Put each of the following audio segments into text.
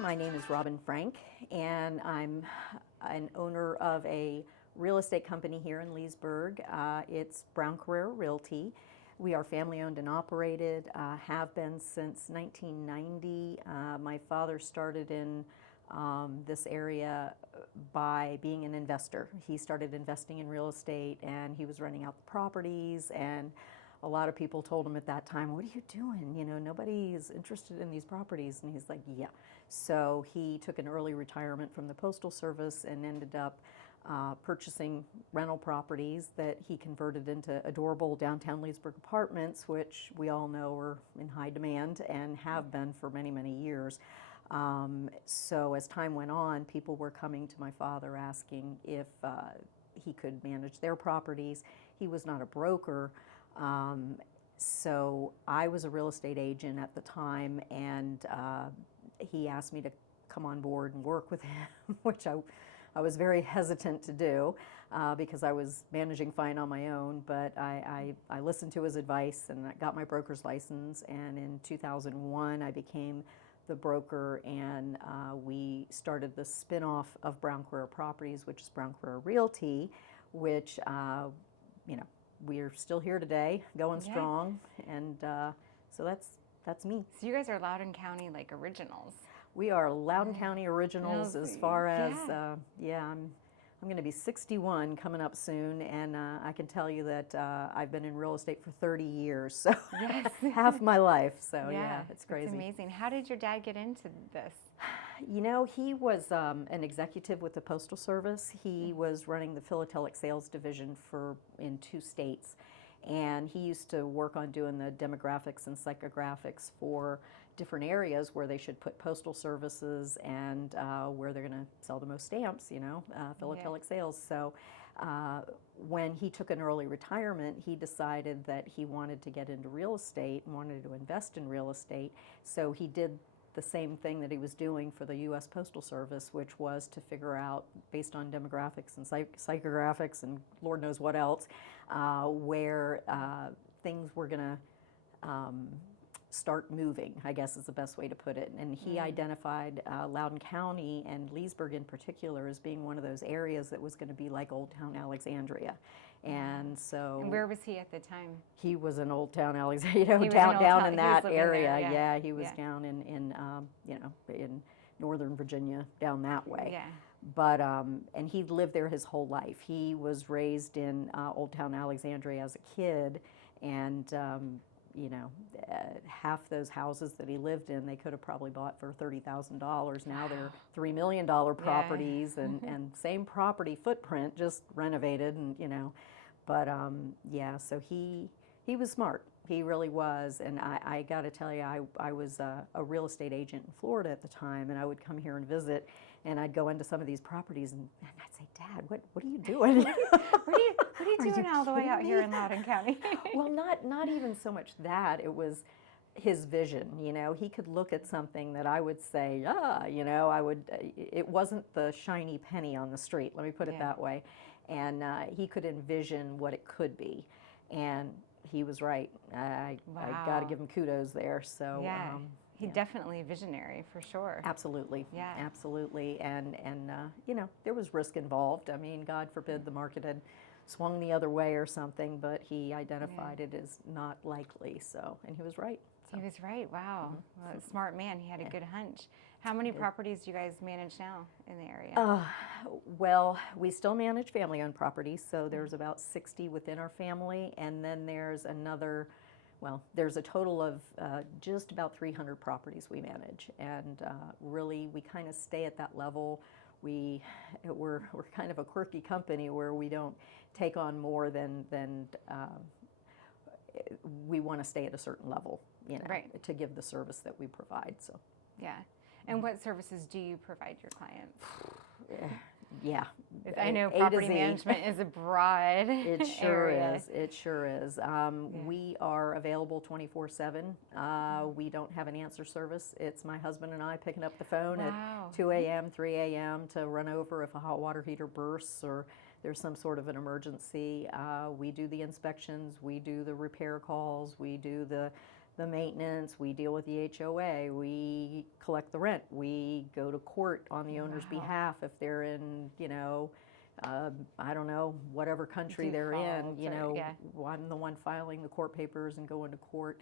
My name is Robin Frank, and I'm an owner of a real estate company here in Leesburg. It's Brown Carrera Realty. We are family owned and operated, have been since 1990. My father started in this area by being an investor. He started investing in real estate and he was renting out the properties, and a lot of people told him at that time, "What are you doing? You know, nobody is interested in these properties." And he's like, "Yeah." So he took an early retirement from the Postal Service and ended up purchasing rental properties that he converted into adorable downtown Leesburg apartments, which we all know are in high demand and have been for many, many years. So as time went on, people were coming to my father asking if he could manage their properties. He was not a broker. So I was a real estate agent at the time, and he asked me to come on board and work with him, which I was very hesitant to do because I was managing fine on my own, but I listened to his advice and I got my broker's license, and in 2001 I became the broker, and we started the spin-off of Brown Carrera Properties, which is Brown Carrera Realty, which you know, we're still here today, going strong, and so that's me. So you guys are Loudoun County like originals. We are Loudoun County originals as far as I'm going to be 61 coming up soon, and I can tell you that I've been in real estate for 30 years, so half my life. So yeah, it's crazy. It's amazing. How did your dad get into this? You know, he was an executive with the Postal Service. He was running the philatelic sales division in 2 states. And he used to work on doing the demographics and psychographics for different areas where they should put postal services and where they're going to sell the most stamps, you know, philatelic sales. So when he took an early retirement, he decided that he wanted to get into real estate and wanted to invest in real estate. So he did the same thing that he was doing for the U.S. Postal Service, which was to figure out, based on demographics and psychographics and Lord knows what else, where things were going to start moving, I guess is the best way to put it. And he identified Loudoun County and Leesburg in particular as being one of those areas that was going to be like Old Town Alexandria. And so... And where was he at the time? He was in Old Town Alexandria, you know, down in that area. Yeah, he was down in you know, in Northern Virginia, down that way. Yeah. But, and he'd lived there his whole life. He was raised in Old Town Alexandria as a kid, and you know, half those houses that he lived in, they could have probably bought for $30,000. Now they're $3 million properties, and same property footprint, just renovated, and you know, but yeah. So he was smart. He really was, and I got to tell you, I was a real estate agent in Florida at the time, and I would come here and visit, and I'd go into some of these properties, and I'd say, "Dad, what are you doing? What are you doing all the way out here in Loudoun County?" Well, not even so much that. It was his vision. You know, he could look at something that I would say, you know, it wasn't the shiny penny on the street. Let me put it that way, and he could envision what it could be, and he was right. I got to give him kudos there. So he's definitely a visionary for sure. Absolutely. Yeah. Absolutely. And you know, there was risk involved. I mean, God forbid the market had swung the other way or something, but he identified it as not likely. So, and he was right. So. He was right. Wow. Well, a smart man. He had a good hunch. How many properties do you guys manage now in the area? Well, we still manage family-owned properties, so there's about 60 within our family, and then there's another, well, there's a total of just about 300 properties we manage, and really we kind of stay at that level. We're kind of a quirky company where we don't take on more than we want to stay at a certain level, you know, to give the service that we provide. So, yeah. And what services do you provide your clients? Yeah. I know property management is a broad It sure area. is. It sure is. We are available 24/7. We don't have an answer service. It's my husband and I picking up the phone at 2 a.m., 3 a.m. to run over if a hot water heater bursts or there's some sort of an emergency. We do the inspections. We do the repair calls. We do the the maintenance, we deal with the HOA, we collect the rent, we go to court on the owner's behalf if they're in, I don't know, whatever country they're in, I'm the one filing the court papers and going to court.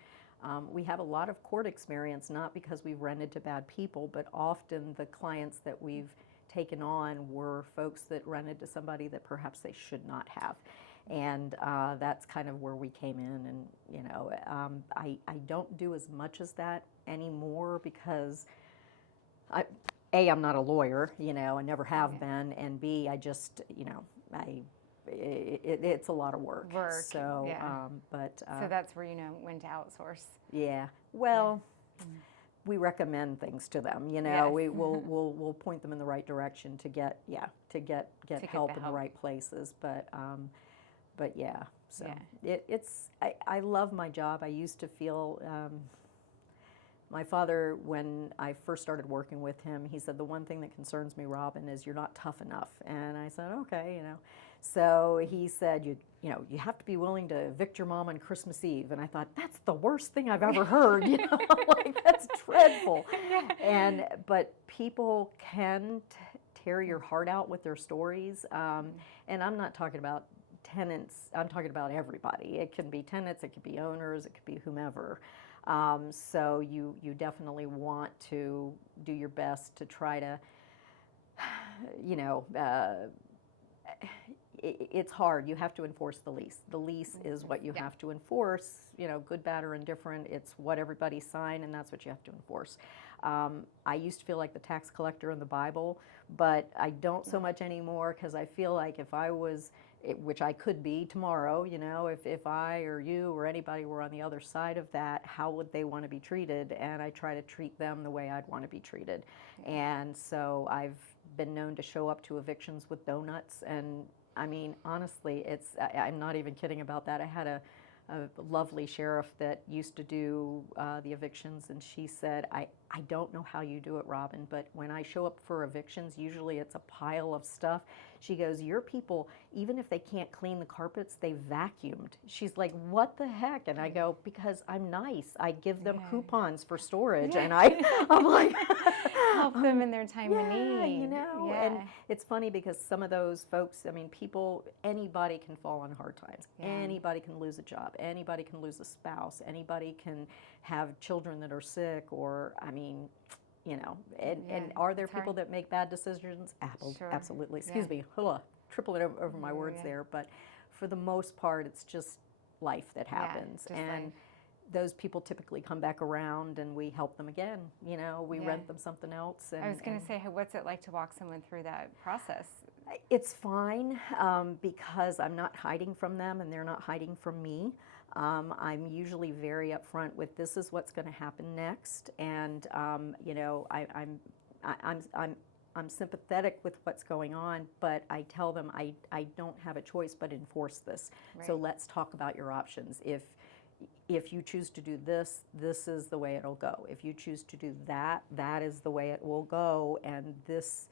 We have a lot of court experience, not because we've rented to bad people, but often the clients that we've taken on were folks that rented to somebody that perhaps they should not have. And that's kind of where we came in. And, I don't do as much as that anymore because, I'm not a lawyer, I never have been, and B, I just, it's a lot of work. So, so that's where when to outsource. Yeah. Well, we recommend things to them. We'll point them in the right direction to get help in the right places. But yeah. So I love my job. I used to feel. My father, when I first started working with him, he said, the one thing that concerns me, Robin, is you're not tough enough. And I said, okay, So he said, you have to be willing to evict your mom on Christmas Eve. And I thought, that's the worst thing I've ever heard, like that's dreadful. But people can tear your heart out with their stories. And I'm not talking about tenants, I'm talking about everybody. It can be tenants, it could be owners, it could be whomever. So you definitely want to do your best to try to, it's hard. You have to enforce the lease. The lease is what you have to enforce, good, bad, or indifferent. It's what everybody signed, and that's what you have to enforce. I used to feel like the tax collector in the Bible, but I don't so much anymore because I feel like if I was, which I could be tomorrow, if I or you or anybody were on the other side of that, how would they want to be treated? And I try to treat them the way I'd want to be treated. And so I've been known to show up to evictions with donuts. And I mean, honestly, I'm not even kidding about that. I had a lovely sheriff that used to do the evictions, and she said, I don't know how you do it, Robin, but when I show up for evictions, usually it's a pile of stuff. She goes, your people, even if they can't clean the carpets, they vacuumed. She's like, what the heck? And I go, because I'm nice. I give them coupons for storage, and I'm like, help them in their time of need. And it's funny because some of those folks, I mean, anybody can fall on hard times. Anybody can lose a job. Anybody can lose a spouse. Anybody can have children that are sick, or, I mean, and are there people that make bad decisions? Absolutely. Excuse me, triple it over my words there. But for the most part, it's just life that happens. And those people typically come back around and we help them again. We rent them something else. And, I was going to say, what's it like to walk someone through that process? It's fine because I'm not hiding from them and they're not hiding from me. I'm usually very upfront with this is what's going to happen next, and I'm sympathetic with what's going on, but I tell them I don't have a choice but enforce this. So let's talk about your options. If you choose to do this, this is the way it'll go. If you choose to do that, that is the way it will go, and this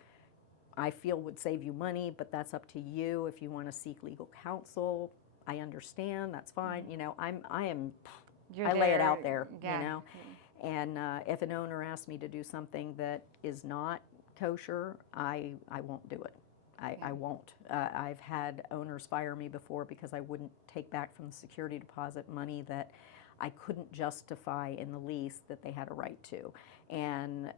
I feel would save you money, but that's up to you. If you want to seek legal counsel, I understand, that's fine. I lay it out there, and if an owner asks me to do something that is not kosher, I won't do it. I won't. I've had owners fire me before because I wouldn't take back from the security deposit money that I couldn't justify in the lease that they had a right to. And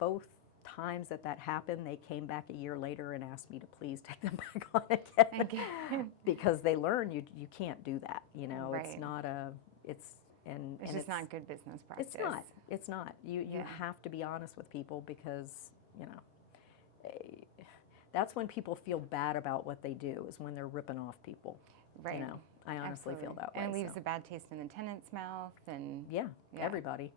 both times that happened, they came back a year later and asked me to please take them back on again because they learn you can't do that. It's not it's just not good business practice. It's not. You have to be honest with people because that's when people feel bad about what they do, is when they're ripping off people. Right. I honestly feel that way. And it leaves a bad taste in the tenant's mouth, and everybody.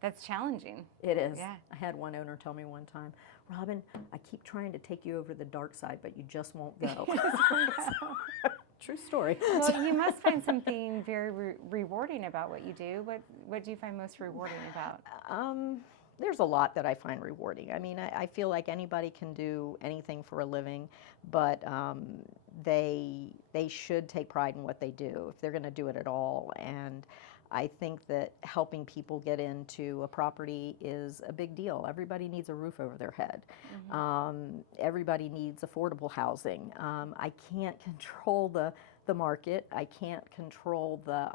That's challenging. It is. Yeah. I had one owner tell me one time, Robin, I keep trying to take you over to the dark side, but you just won't go. True story. Well, you must find something very rewarding about what you do. What do you find most rewarding about? There's a lot that I find rewarding. I mean, I feel like anybody can do anything for a living, but they should take pride in what they do if they're going to do it at all. And I think that helping people get into a property is a big deal. Everybody needs a roof over their head. Everybody needs affordable housing. I can't control the market. I can't control the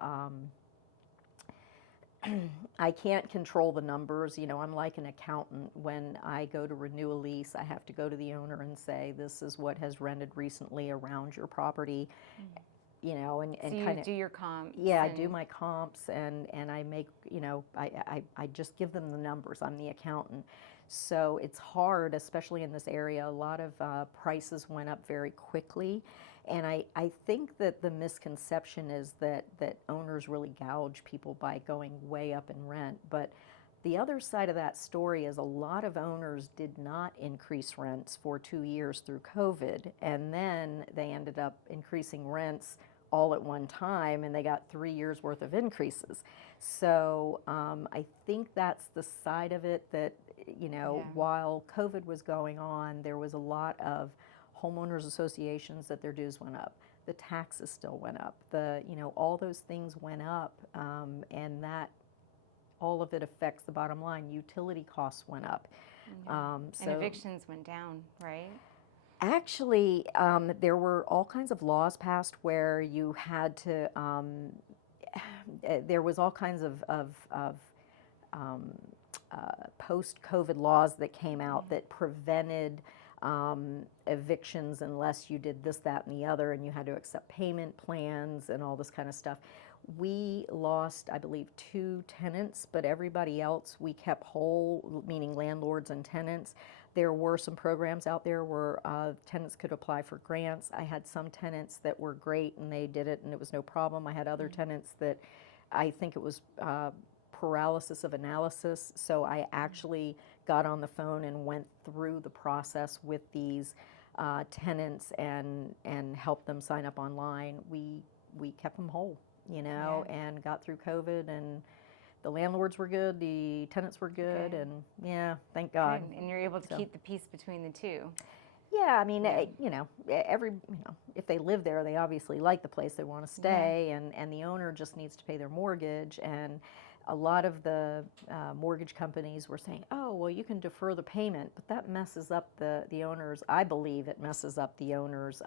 I can't control the numbers. You know, I'm like an accountant. When I go to renew a lease, I have to go to the owner and say, this is what has rented recently around your property. You know, and So you kind of do your comps. I do my comps, and I make, you know, I just give them the numbers. I'm the accountant. So it's hard, especially in this area. A lot of prices went up very quickly. And I think that the misconception is that owners really gouge people by going way up in rent. But the other side of that story is a lot of owners did not increase rents for 2 years through COVID, and then they ended up increasing rents all at one time, and they got 3 years worth of increases. So I think that's the side of it that, you know, while COVID was going on, there was a lot of homeowners associations that their dues went up. The taxes still went up. You know, all those things went up, and that all of it affects the bottom line. Utility costs went up. And evictions went down, right? Actually, there were all kinds of laws passed where you had to, there was all kinds of post-COVID laws that came out that prevented evictions unless you did this, that, and the other, and you had to accept payment plans and all this kind of stuff. We lost, I believe, 2 tenants, but everybody else we kept whole, meaning landlords and tenants. There were some programs out there where tenants could apply for grants. I had some tenants that were great and they did it and it was no problem. I had other tenants that I think it was paralysis of analysis, so I actually got on the phone and went through the process with these tenants and helped them sign up online. We kept them whole, you know, and got through COVID, and the landlords were good, the tenants were good, and yeah, thank God. Good. And you're able to keep the peace between the two. Yeah, I mean, you know, if they live there, they obviously like the place, they want to stay, and the owner just needs to pay their mortgage. And a lot of the mortgage companies were saying, oh, well, you can defer the payment, but that messes up the owner's, I believe it messes up the owner's,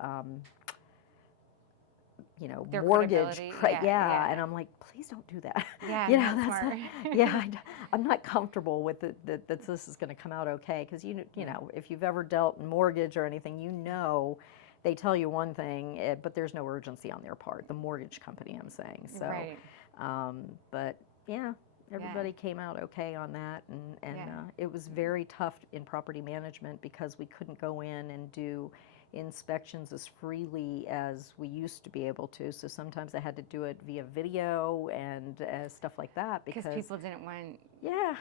you know, Their mortgage. yeah. And I'm like, please don't do that. Yeah, you know, that's smart. I'm not comfortable with that this is going to come out okay, because you know, if you've ever dealt in mortgage or anything, you know, they tell you one thing, but there's no urgency on their part, the mortgage company, I'm saying. So, right. But yeah, everybody came out okay on that, and it was very tough in property management because we couldn't go in and do inspections as freely as we used to be able to. So sometimes I had to do it via video and stuff like that because people didn't want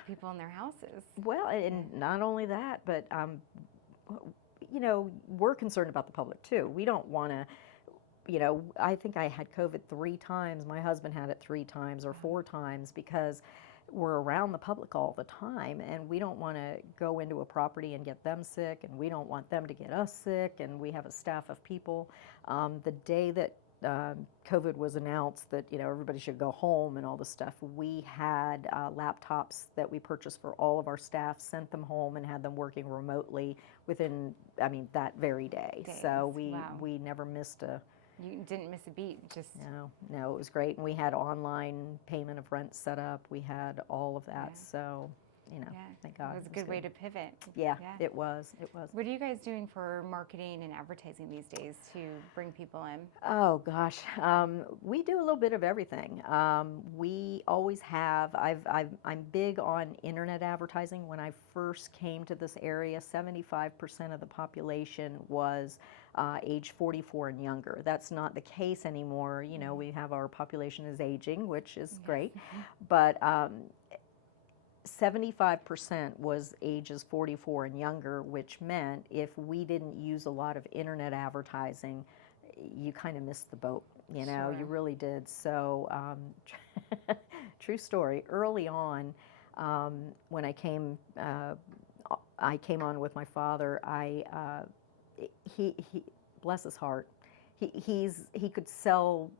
people in their houses. Well, and not only that, but you know, we're concerned about the public too. We don't want to. You know, I think I had COVID 3 times. My husband had it 3 times or 4 times because we're around the public all the time, and we don't want to go into a property and get them sick, and we don't want them to get us sick, and we have a staff of people. The day that COVID was announced that, you know, everybody should go home and all this stuff, we had laptops that we purchased for all of our staff, sent them home, and had them working remotely within, I mean, that very day. Days. So we never missed a... You didn't miss a beat, just... No, it was great. And we had online payment of rent set up. We had all of that. So, you know, thank God. It was a good way to pivot. Yeah, it was. What are you guys doing for marketing and advertising these days to bring people in? Oh, gosh. We do a little bit of everything. We always have. I'm big on internet advertising. When I first came to this area, 75% of the population was age 44 and younger. That's not the case anymore. You know, we have our population is aging, which is great, but 75% was ages 44 and younger, which meant if we didn't use a lot of internet advertising, you kind of missed the boat. You know, you really did. So, true story. Early on, when I came on with my father, he bless his heart, he could sell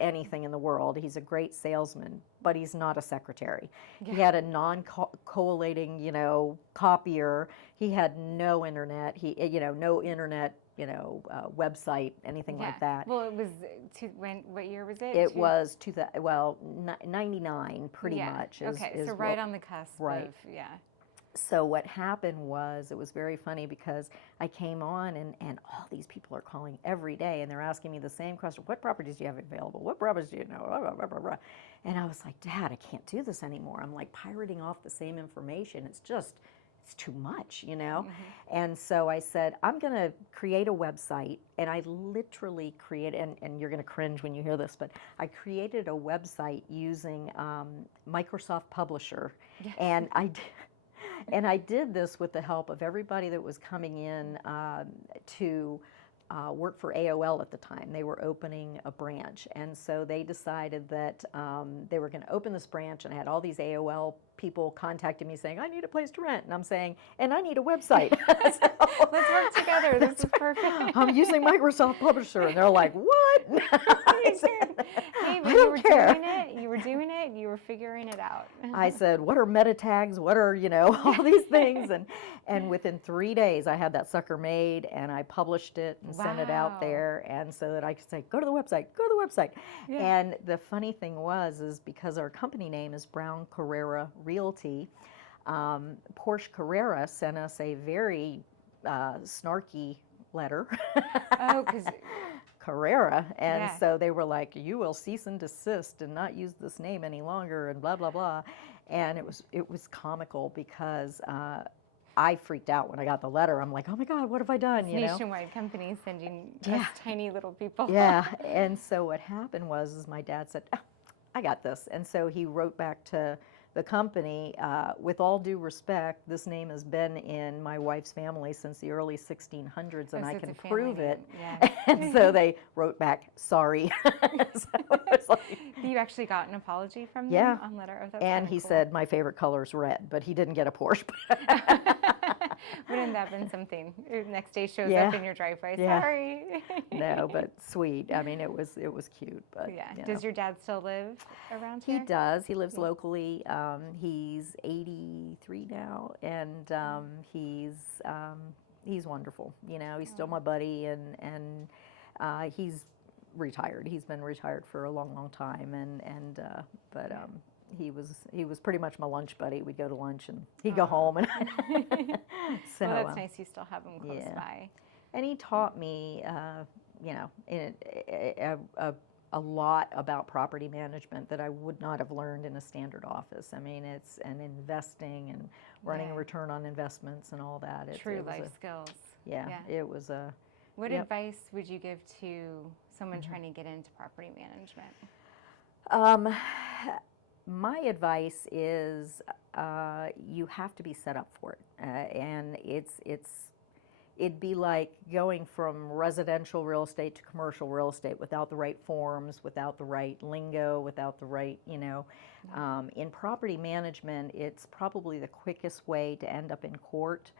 anything in the world. He's a great salesman, but he's not a secretary. Yeah. He had a non-collating, copier. He had no internet. No internet, website, anything like that. Well, it was what year was it? It was 99, pretty Yeah. much. Okay, so right on the cusp Right. of, yeah. So what happened was, it was very funny because I came on and all these people are calling every day and they're asking me the same question: what properties do you have available? What properties do you know? Blah, blah, blah, blah, blah. And I was like, Dad, I can't do this anymore. I'm like pirating off the same information. It's too much, And so I said, I'm going to create a website. And I literally created, and you're going to cringe when you hear this, but I created a website using Microsoft Publisher. Yeah. And I did this with the help of everybody that was coming in to work for AOL at the time. They were opening a branch. And so they decided that they were going to open this branch, and I had all these AOL people contacting me saying, I need a place to rent. And I'm saying, and I need a website. Let's work together. This is perfect. I'm using Microsoft Publisher. And they're like, what? I said, Hey, but I you don't were care. doing it. You were doing it. You were figuring it out. I said, what are meta tags? What are, all these things? And within 3 days, I had that sucker made, and I published it and sent it out Wow. there, and so that I could say, go to the website, go to the website. Yeah. And the funny thing is because our company name is Brown Carrera Realty, Porsche Carrera sent us a very snarky letter. Oh, because Carrera, and Yeah. so they were like, you will cease and desist and not use this name any longer, and blah blah blah. And it was comical because I freaked out when I got the letter. I'm like, oh my God, what have I done? nationwide companies sending us tiny little people. Yeah. And so what happened was my dad said, oh, I got this. And so he wrote back to the company, with all due respect, this name has been in my wife's family since the early 1600s, and Oh, I so it's can a family prove it. name, yeah. And so they wrote back, sorry. So it was like, You actually got an apology from them Yeah. on letter? Oh, that's and kinda he cool. said, my favorite color is red, but he didn't get a Porsche. Wouldn't that have been something? Next day shows Yeah. up in your driveway. Yeah. Sorry. No, but sweet. I mean, it was cute. But Yeah. you Does know. your dad still live around He here? does. He lives locally. He's 83 now, and he's wonderful. He's still my buddy, and he's retired. He's been retired for a long, long time, but he was pretty much my lunch buddy. We'd go to lunch, and he'd go home, and so Well, that's nice. You still have him close yeah. by. And he taught me, a lot about property management that I would not have learned in a standard office. I mean, it's investing and running a Yeah. return on investments and all that. True it was life skills. Yeah, it was a. What Yep. advice would you give to someone trying to get into property management? My advice is you have to be set up for it, and it'd be like going from residential real estate to commercial real estate without the right forms, without the right lingo, without the right, in property management, it's probably the quickest way to end up in court,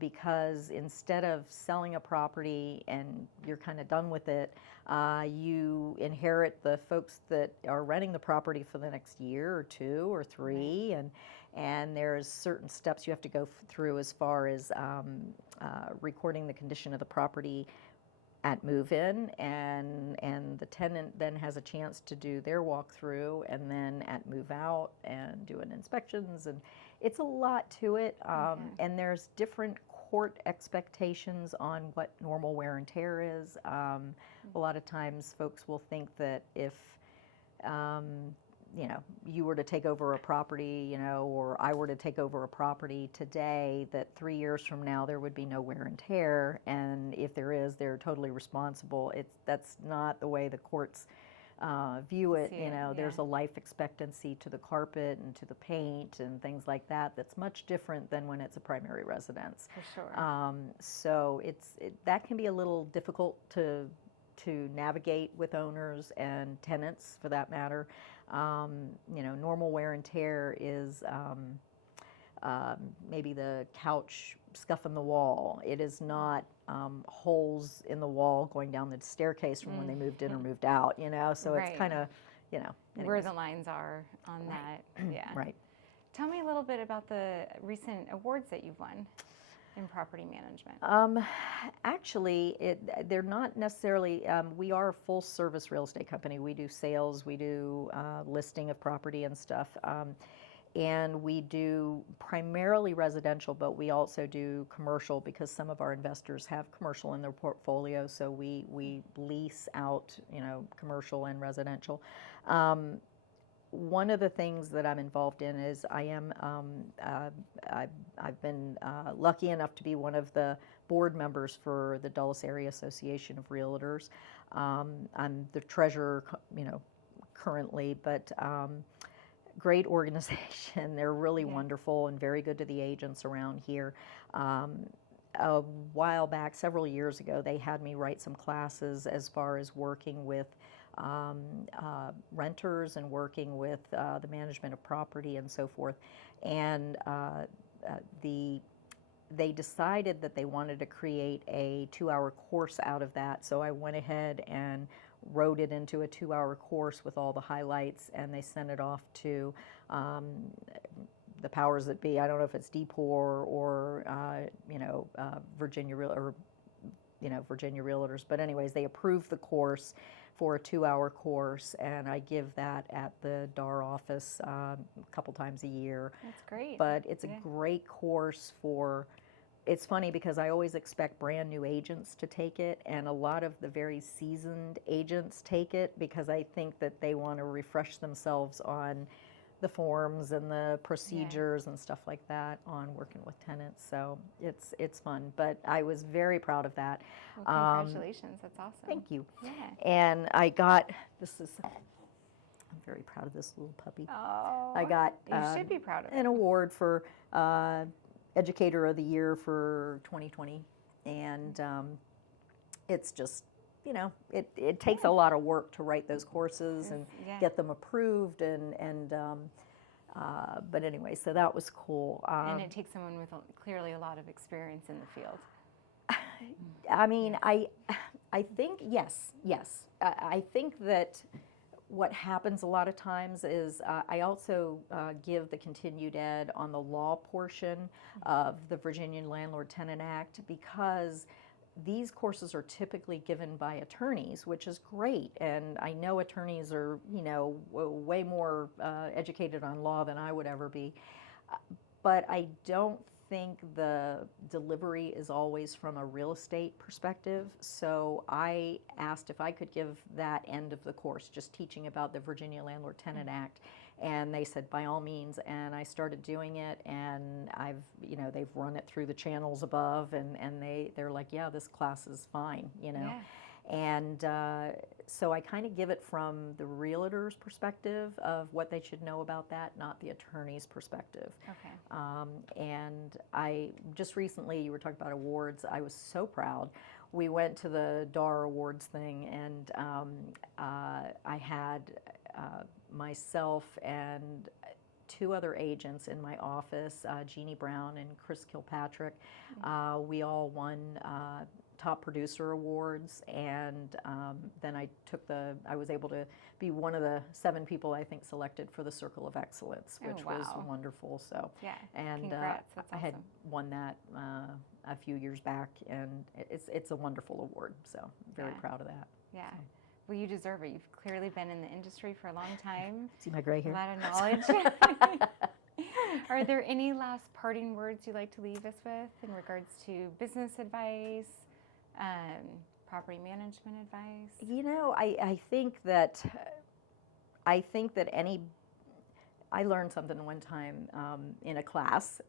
because instead of selling a property and you're kind of done with it, you inherit the folks that are renting the property for the next year or 2 or 3, and there's certain steps you have to go through as far as recording the condition of the property at move-in, and the tenant then has a chance to do their walkthrough, and then at move-out and doing inspections, and it's a lot to it, and there's different court expectations on what normal wear and tear is. A lot of times folks will think that if you were to take over a property, or I were to take over a property today, that 3 years from now there would be no wear and tear, and if there is, they're totally responsible. That's not the way the courts view it. There's a life expectancy to the carpet and to the paint and things like that that's much different than when it's a primary residence. For sure. So that can be a little difficult to navigate with owners and tenants, for that matter. Normal wear and tear is maybe the couch scuffing the wall. It is not holes in the wall going down the staircase from when they moved in or moved out, so it's Right. kind of, Where anyways. the lines are on that. Yeah. Right. Tell me a little bit about the recent awards that you've won in property management. Actually, they're not necessarily, we are a full service real estate company. We do sales, we do listing of property and stuff. And we do primarily residential, but we also do commercial because some of our investors have commercial in their portfolio. So we lease out, commercial and residential. One of the things that I'm involved in is I've been lucky enough to be one of the board members for the Dulles Area Association of Realtors. I'm the treasurer, currently, but great organization. They're really wonderful and very good to the agents around here. A while back, several years ago, they had me write some classes as far as working with renters and working with the management of property and so forth. And they decided that they wanted to create a 2-hour course out of that. So I went ahead and wrote it into a 2-hour course with all the highlights, and they sent it off to the powers that be. I don't know if it's DPOR or Virginia Virginia Realtors, but anyways, they approved the course for a 2-hour course, and I give that at the DAR office a couple times a year. That's great. But it's a great course for. It's funny because I always expect brand new agents to take it, and a lot of the very seasoned agents take it because I think that they want to refresh themselves on the forms and the procedures and stuff like that on working with tenants. So it's fun, but I was very proud of that. Well, congratulations, that's awesome. Thank you. Yeah. And I got, I'm very proud of this little puppy. Oh, I got you should be proud of it. an award for Educator of the Year for 2020, and it's just, it takes a lot of work to write those courses and get them approved, but anyway, so that was cool. And it takes someone with clearly a lot of experience in the field. I mean, I think, yes. I think that what happens a lot of times is I also give the continued ed on the law portion of the Virginia Landlord Tenant Act, because these courses are typically given by attorneys, which is great. And I know attorneys are, way more educated on law than I would ever be. But I don't think the delivery is always from a real estate perspective. So I asked if I could give that end of the course, just teaching about the Virginia Landlord Tenant Act. And they said, by all means, and I started doing it, and they've run it through the channels above, and they're like, yeah, this class is fine, Yeah. And so I kind of give it from the realtor's perspective of what they should know about that, not the attorney's perspective. Okay. And I just recently, you were talking about awards, I was so proud. We went to the DAR Awards thing, and I had myself and 2 other agents in my office, Jeannie Brown and Chris Kilpatrick. We all won top producer awards, and then I was able to be one of the 7 people I think selected for the Circle of Excellence, which was wonderful. So yeah, and congrats. That's I had awesome. won that a few years back, and it's a wonderful award. So I'm very proud of that. Yeah. So. Well, you deserve it. You've clearly been in the industry for a long time. See my gray hair? A lot of knowledge. Are there any last parting words you'd like to leave us with in regards to business advice, property management advice? I think that I learned something one time in a class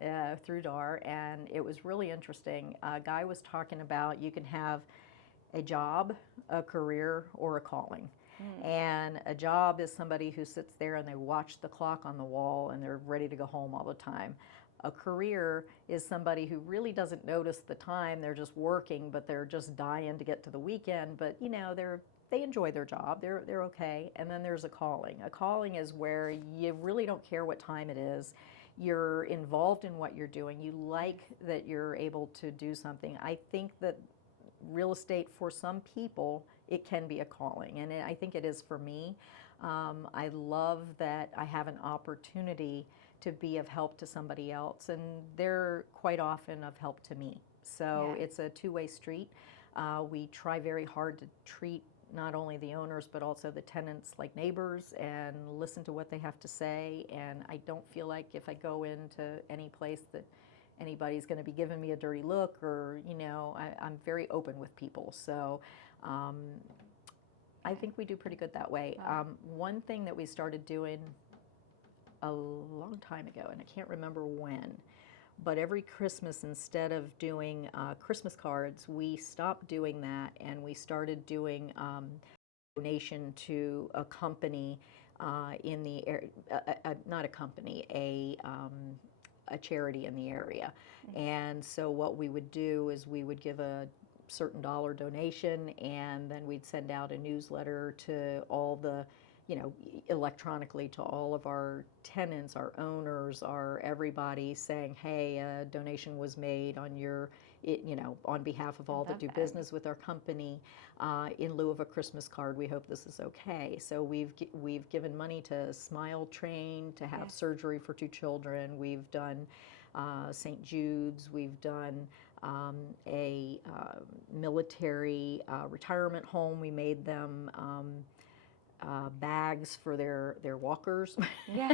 through DAR, and it was really interesting. A guy was talking about you can have a job, a career, or a calling. And a job is somebody who sits there and they watch the clock on the wall and they're ready to go home all the time. A career is somebody who really doesn't notice the time, they're just working, but they're just dying to get to the weekend, but they enjoy their job, they're okay. And then there's a calling. A calling is where you really don't care what time it is. You're involved in what you're doing. You like that you're able to do something. I think that real estate, for some people, it can be a calling, and I think it is for me. I love that I have an opportunity to be of help to somebody else, and they're quite often of help to me. So Yeah. it's a two-way street. We try very hard to treat not only the owners but also the tenants like neighbors and listen to what they have to say. And I don't feel like if I go into any place that anybody's going to be giving me a dirty look, or I'm very open with people. So I think we do pretty good that way. One thing that we started doing a long time ago, and I can't remember when, but every Christmas, instead of doing Christmas cards, we stopped doing that and we started doing donation to a company in the area, not a company, a charity in the area. And so what we would do is we would give a certain dollar donation, and then we'd send out a newsletter to all the, electronically to all of our tenants, our owners, our everybody, saying, hey, a donation was made on your, on behalf of all that do business with our company, in lieu of a Christmas card. We hope this is okay. So we've given money to Smile Train to have surgery for 2 children. We've done St. Jude's. We've done a military retirement home. We made them bags for their walkers. Yeah.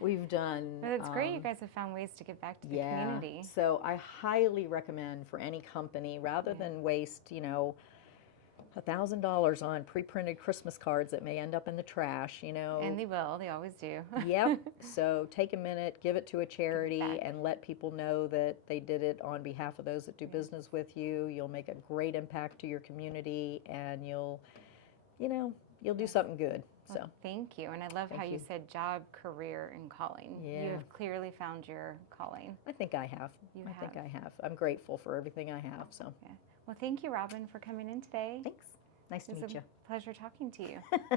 We've done. But it's great you guys have found ways to give back to the community. So I highly recommend for any company, rather than waste, $1,000 on pre-printed Christmas cards that may end up in the trash, And they will. They always do. Yep. So take a minute, give it to a charity, and let people know that they did it on behalf of those that do business with you. You'll make a great impact to your community, and you'll do something good. So well, thank you. And I love how you said job, career, and calling. Yeah. You have clearly found your calling. I think I have. I think I have. I'm grateful for everything I have. So. Yeah. Well, thank you, Robin, for coming in today. Thanks. Nice to meet you. Pleasure talking to you.